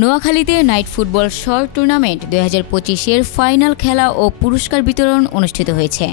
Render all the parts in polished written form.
নোয়াখালীতে night football short tournament 2025-এর final খেলা ও পুরস্কার বিতরণ অনুষ্ঠিত হয়েছে।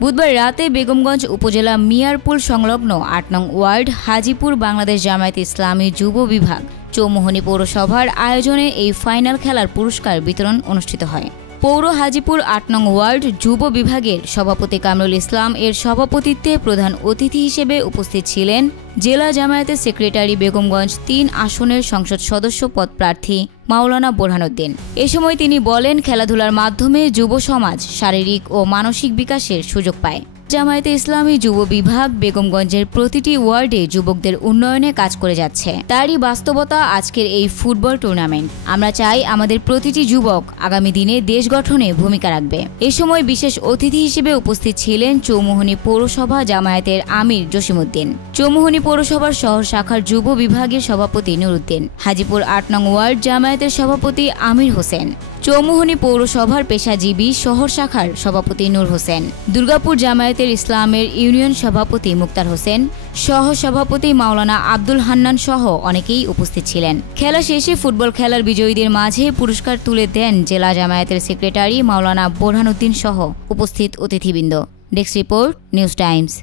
বুধবার রাতে বেগমগঞ্জ উপজেলা মিয়ারপুর সংলগ্ন ৮ নং ওয়ার্ড হাজীপুর বাংলাদেশ জামায়াতে ইসলামী যুব বিভাগ চৌমুহনী পৌরসভার আয়োজনে এই ফাইনাল খেলার পুরস্কার বিতরণ অনুষ্ঠিত হয়। পৌর হাজীপুর ৮ নং ওয়ার্ড যুব বিভাগের সভাপতি কামরুল ইসলাম এর সভাপতিত্বে প্রধান অতিথি হিসেবে উপস্থিত ছিলেন জেলা জামায়াতের সেক্রেটারি বেগমগঞ্জ ৩ আসনের সংসদ সদস্য পদ প্রার্থী মাওলানা বোরহানউদ্দিন। এ সময় তিনি বলেন, খেলাধুলার মাধ্যমে যুব সমাজ শারীরিক ও মানসিক বিকাশের সুযোগ পায়। জামায়াতে ইসলামী যুব বিভাগ বেগমগঞ্জের প্রতিটি ওয়ার্ডে যুবকদের উন্নয়নে কাজ করে যাচ্ছে। তারই বাস্তবতা আজকের এই ফুটবল টুর্নামেন্ট। আমরা চাই আমাদের প্রতিটি যুবক আগামী দিনে দেশ গঠনে ভূমিকা রাখবে। এ সময় বিশেষ অতিথি হিসেবে উপস্থিত ছিলেন চৌমুহনী পৌরসভা জামায়াতের আমির জসিমউদ্দিন, চৌমুহনী পৌরসভার শহর শাখার যুব বিভাগের সভাপতি নুরউদ্দিন, হাজীপুর ৮ নং ওয়ার্ড জামায়াতের সভাপতি আমির হোসেন, চৌমুহনী পৌরসভার পেশাজীবী শহর শাখার সভাপতি নূর হোসেন, দুর্গাপুর জামায়াতের ইসলামের ইউনিয়ন সভাপতি মুক্তার হোসেন, সহ সভাপতি মাওলানা আব্দুল হান্নান সহ অনেকেই উপস্থিত ছিলেন। খেলা শেষে ফুটবল খেলার বিজয়ীদের মাঝে পুরস্কার তুলে দেন জেলা জামায়াতের সেক্রেটারি মাওলানা বোরহানউদ্দিন সহ উপস্থিত অতিথিবৃন্দ। Desk report, news Times.